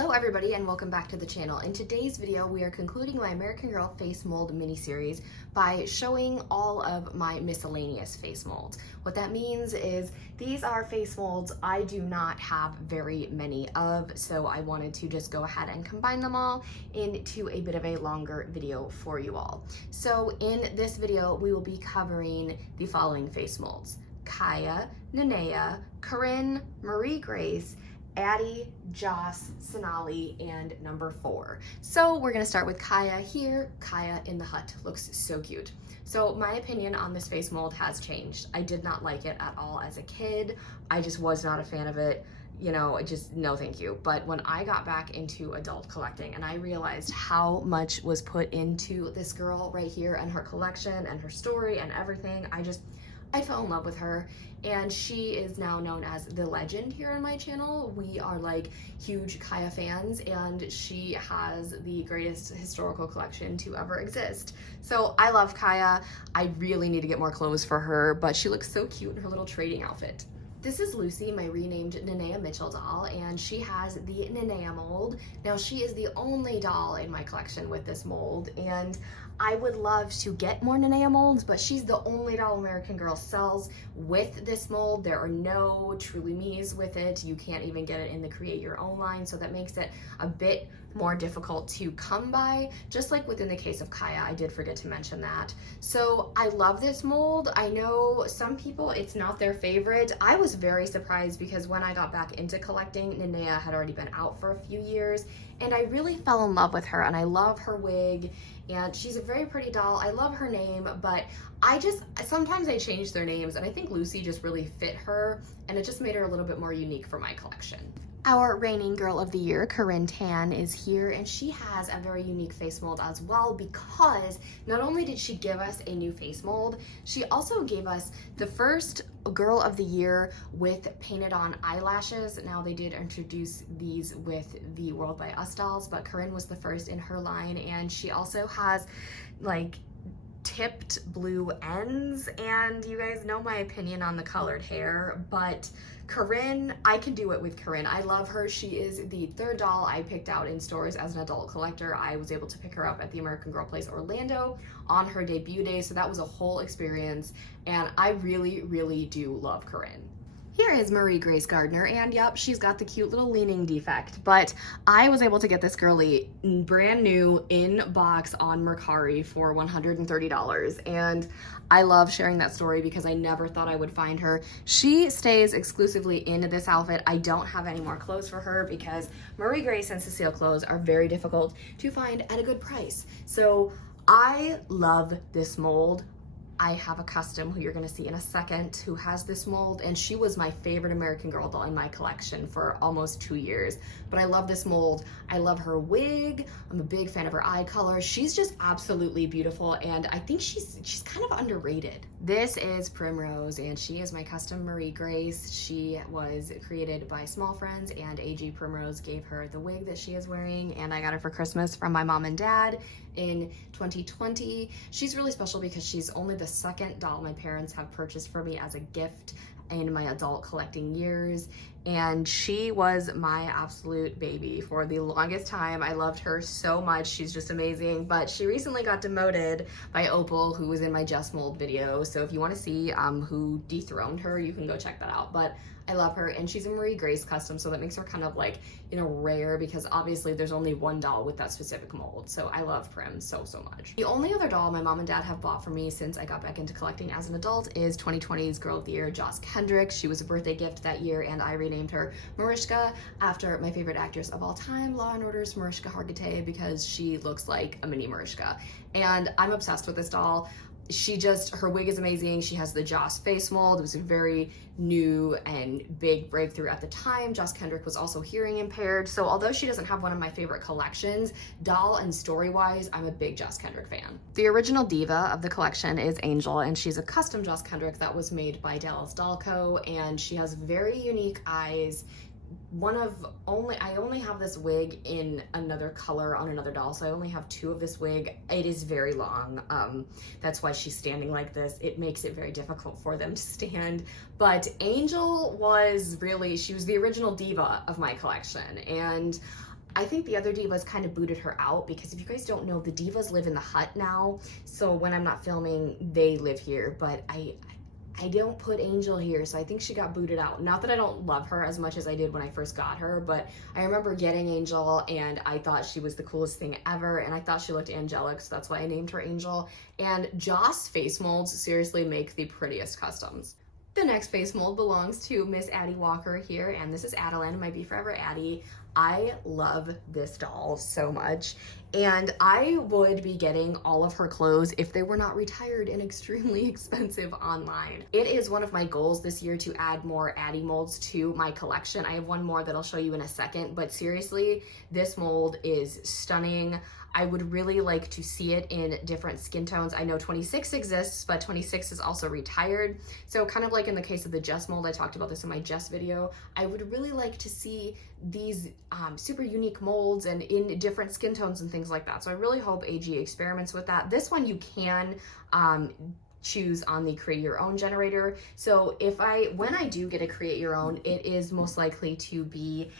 Hello everybody and welcome back to the channel. In today's video we are concluding my American Girl face mold mini series by showing all of my miscellaneous face molds. What that means is these are face molds I do not have very many of, so I wanted to just go ahead and combine them all into a bit of a longer video for you all. So in this video we will be covering the following face molds: Kaya, Nenea, Corinne, Marie Grace, Addie, Joss, Sonali, and number 4. So we're gonna start with Kaya here. Kaya in the hut looks so cute. So my opinion on this face mold has changed. I did not like it at all as a kid. I just was not a fan of it. You know, just no thank you. But when I got back into adult collecting and I realized how much was put into this girl right here and her collection and her story and everything, I fell in love with her, and she is now known as the legend here on my channel. We are like huge Kaya fans, and she has the greatest historical collection to ever exist. So I love Kaya. I really need to get more clothes for her, but she looks so cute in her little trading outfit. This is Lucy, my renamed Nenea Mitchell doll, and she has the Nenea mold. Now she is the only doll in my collection with this mold, and I would love to get more Nenea molds, but she's the only doll American Girl sells with this mold. There are no Truly Me's with it. You can't even get it in the Create Your Own line, so that makes it a bit more difficult to come by, just like within the case of Kaya. I did forget to mention that. So I love this mold. I know some people, it's not their favorite. I was very surprised because when I got back into collecting, Nenea had already been out for a few years, and I really fell in love with her, and I love her wig, and she's a very pretty doll. I love her name, but sometimes I change their names, and I think Lucy just really fit her, and it just made her a little bit more unique for my collection. Our reigning girl of the year, Corinne Tan, is here, and she has a very unique face mold as well, because not only did she give us a new face mold, she also gave us the first girl of the year with painted on eyelashes. Now they did introduce these with the World by Us dolls, but Corinne was the first in her line, and she also has like tipped blue ends, and you guys know my opinion on the colored hair, but Corinne, I can do it with Corinne. I love her. She is the third doll I picked out in stores as an adult collector. I was able to pick her up at the American Girl Place Orlando on her debut day, so that was a whole experience, and I really, really do love Corinne. Here is Marie Grace Gardner, and yep, she's got the cute little leaning defect, but I was able to get this girly brand new in box on Mercari for $130, and I love sharing that story because I never thought I would find her. She stays exclusively in this outfit. I don't have any more clothes for her because Marie Grace and Cecile clothes are very difficult to find at a good price. So I love this mold. I have a custom who you're gonna see in a second who has this mold, and she was my favorite American Girl doll in my collection for almost 2 years. But I love this mold. I love her wig. I'm a big fan of her eye color. She's just absolutely beautiful, and I think she's kind of underrated. This is Primrose, and she is my custom Marie Grace. She was created by Small Friends, and AG Primrose gave her the wig that she is wearing, and I got her for Christmas from my mom and dad in 2020. She's really special because she's only the second doll my parents have purchased for me as a gift in my adult collecting years, and she was my absolute baby for the longest time. I loved her so much. She's just amazing, but she recently got demoted by Opal, who was in my Just Mold video, so if you want to see who dethroned her, you can go check that out. But I love her, and she's a Marie Grace custom, so that makes her kind of like, you know, rare, because obviously there's only one doll with that specific mold. So I love Prim so much. The only other doll my mom and dad have bought for me since I got back into collecting as an adult is 2020's Girl of the Year, Joss Kendrick. She was a birthday gift that year, and I renamed her Marishka after my favorite actress of all time, Law & Order's Marishka Hargitay, because she looks like a mini Marishka. And I'm obsessed with this doll. Her wig is amazing. She has the Joss face mold. It was a very new and big breakthrough at the time. Joss Kendrick was also hearing impaired. So although she doesn't have one of my favorite collections, doll and story-wise, I'm a big Joss Kendrick fan. The original diva of the collection is Angel, and she's a custom Joss Kendrick that was made by Dallas Doll Co., and she has very unique eyes. I only have this wig in another color on another doll, so I only have 2 of this wig. It is very long. That's why she's standing like this. It makes it very difficult for them to stand. But Angel she was the original diva of my collection, and I think the other divas kind of booted her out because if you guys don't know, the divas live in the hut now. So when I'm not filming, they live here, but I don't put Angel here, so I think she got booted out. Not that I don't love her as much as I did when I first got her, but I remember getting Angel and I thought she was the coolest thing ever, and I thought she looked angelic, so that's why I named her Angel. And Joss face molds seriously make the prettiest customs. The next face mold belongs to Miss Addie Walker here, and this is Adeline, my Be Forever Addie. I love this doll so much, and I would be getting all of her clothes if they were not retired and extremely expensive online. It is one of my goals this year to add more Addie molds to my collection. I have one more that I'll show you in a second, but seriously, this mold is stunning. I would really like to see it in different skin tones. I know 26 exists, but 26 is also retired. So kind of like in the case of the Jess mold, I talked about this in my Jess video, I would really like to see these super unique molds and in different skin tones and things like that. So I really hope AG experiments with that. This one you can choose on the create your own generator. So when I do get a create your own, it is most likely to be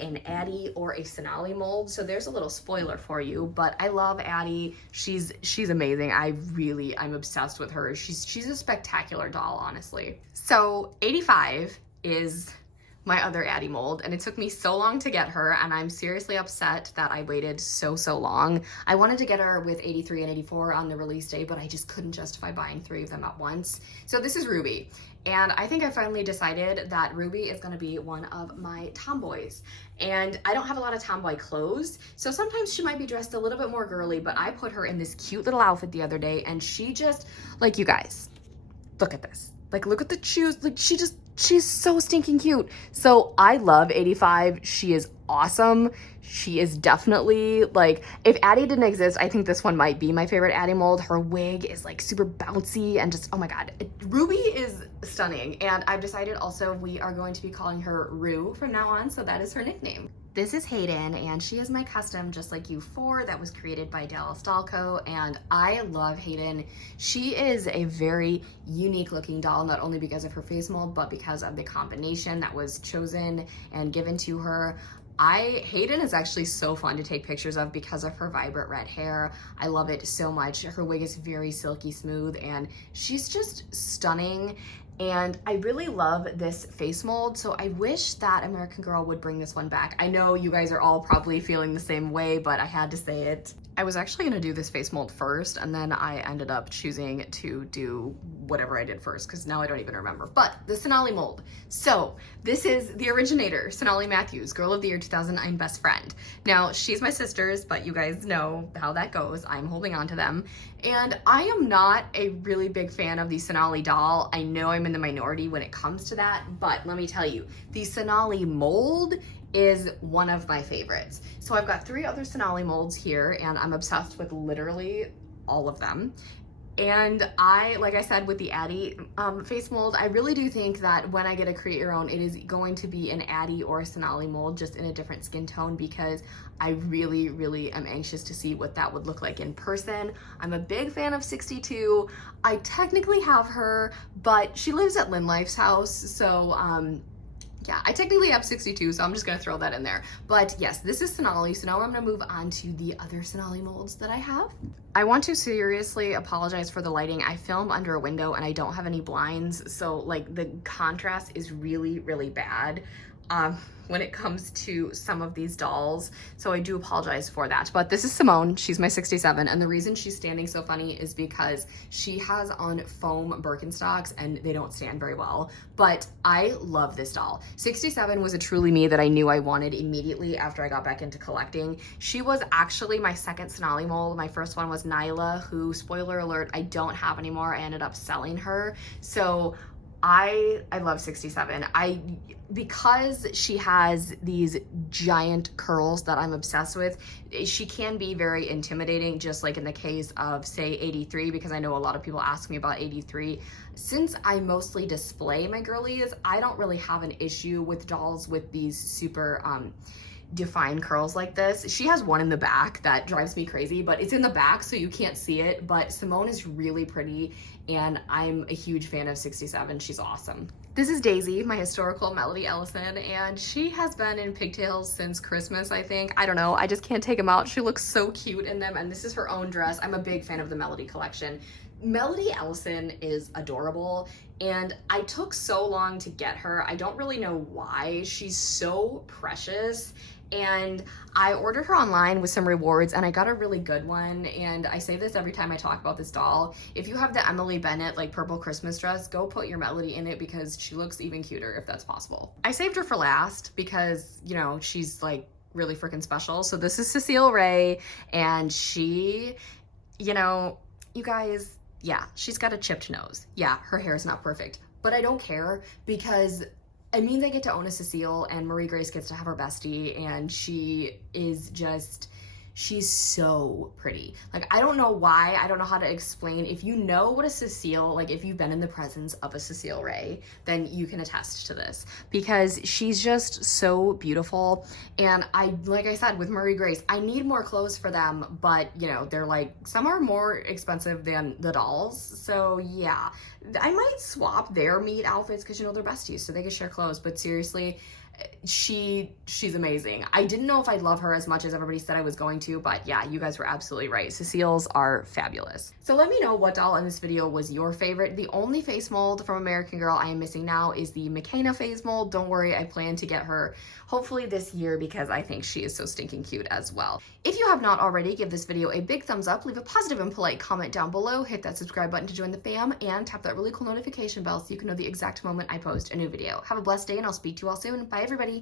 an Addie or a Sonali mold. So there's a little spoiler for you, but I love Addie. She's amazing. I'm obsessed with her. She's a spectacular doll, honestly. So 85 is my other Addie mold, and it took me so long to get her, and I'm seriously upset that I waited so long. I wanted to get her with 83 and 84 on the release day, but I just couldn't justify buying 3 of them at once. So this is Ruby, and I think I finally decided that Ruby is gonna be one of my tomboys. And I don't have a lot of tomboy clothes, so sometimes she might be dressed a little bit more girly, but I put her in this cute little outfit the other day, and she just, like, you guys, look at this. Like, look at the shoes. Like, she's so stinking cute. So I love 85. She is awesome. She is definitely, like, if Addie didn't exist, I think this one might be my favorite Addie mold. Her wig is like super bouncy and just, oh my God. Ruby is stunning. And I've decided also we are going to be calling her Rue from now on. So that is her nickname. This is Hayden, and she is my custom Just Like You 4 that was created by Dallas Dalco, and I love Hayden. She is a very unique looking doll, not only because of her face mold, but because of the combination that was chosen and given to her. Hayden is actually so fun to take pictures of because of her vibrant red hair. I love it so much. Her wig is very silky smooth, and she's just stunning. And I really love this face mold, so I wish that American Girl would bring this one back. I know you guys are all probably feeling the same way, but I had to say it. I was actually gonna do this face mold first, and then I ended up choosing to do whatever I did first, because now I don't even remember. But the Sonali mold. So this is the originator, Sonali Matthews, Girl of the Year 2009 Best Friend. Now, she's my sister's, but you guys know how that goes. I'm holding on to them. And I am not a really big fan of the Sonali doll. I know I'm in the minority when it comes to that, but let me tell you, the Sonali mold is one of my favorites. So I've got 3 other Sonali molds here, and I'm obsessed with literally all of them. And like I said, with the Addie face mold, I really do think that when I get a create your own, it is going to be an Addie or a Sonali mold, just in a different skin tone, because I really am anxious to see what that would look like in person. I'm a big fan of 62. I technically have her, but she lives at Lynn Life's house, so yeah, I technically have 62, so I'm just gonna throw that in there. But yes, this is Sonali, so now I'm gonna move on to the other Sonali molds that I have. I want to seriously apologize for the lighting. I film under a window and I don't have any blinds, so like the contrast is really bad when it comes to some of these dolls, so I do apologize for that. But this is Simone, she's my 67, and the reason she's standing so funny is because she has on foam Birkenstocks and they don't stand very well, but I love this doll. 67 was a truly me that I knew I wanted immediately after I got back into collecting. She was actually my second Sonali mold. My first one was Nyla, who, spoiler alert, I don't have anymore. I ended up selling her. So I love 67. Because she has these giant curls that I'm obsessed with, she can be very intimidating, just like in the case of, say, 83, because I know a lot of people ask me about 83. Since I mostly display my girlies, I don't really have an issue with dolls with these super defined curls like this. She has one in the back that drives me crazy, but it's in the back so you can't see it. But Simone is really pretty, and I'm a huge fan of 67. She's awesome. This is Daisy, my historical Melody Ellison, and she has been in pigtails since Christmas, I think. I don't know, I just can't take them out. She looks so cute in them, and this is her own dress. I'm a big fan of the Melody collection. Melody Ellison is adorable, and I took so long to get her. I don't really know why. She's so precious, and I ordered her online with some rewards, and I got a really good one. And I say this every time I talk about this doll. If you have the Emily Bennett like purple Christmas dress, go put your Melody in it because she looks even cuter if that's possible. I saved her for last because, you know, she's like really freaking special. So this is Cecile Ray, and she, you know, you guys, yeah, she's got a chipped nose. Yeah, her hair is not perfect, but I don't care because it means I get to own a Cecile, and Marie Grace gets to have her bestie, and she is just, she's so pretty. Like, I don't know why, I don't know how to explain. If you know what a Cecile, like if you've been in the presence of a Cecile Ray, then you can attest to this because she's just so beautiful. And like I said, with Marie Grace, I need more clothes for them, but you know, they're like, some are more expensive than the dolls. So yeah, I might swap their meet outfits because you know, they're besties, so they can share clothes. But seriously, she's amazing. I didn't know if I'd love her as much as everybody said I was going to, but yeah, you guys were absolutely right. Cecile's are fabulous. So let me know what doll in this video was your favorite. The only face mold from American Girl I am missing now is the McKenna face mold. Don't worry, I plan to get her hopefully this year because I think she is so stinking cute as well. If you have not already, give this video a big thumbs up, leave a positive and polite comment down below, hit that subscribe button to join the fam, and tap that really cool notification bell so you can know the exact moment I post a new video. Have a blessed day, and I'll speak to you all soon. Bye everybody.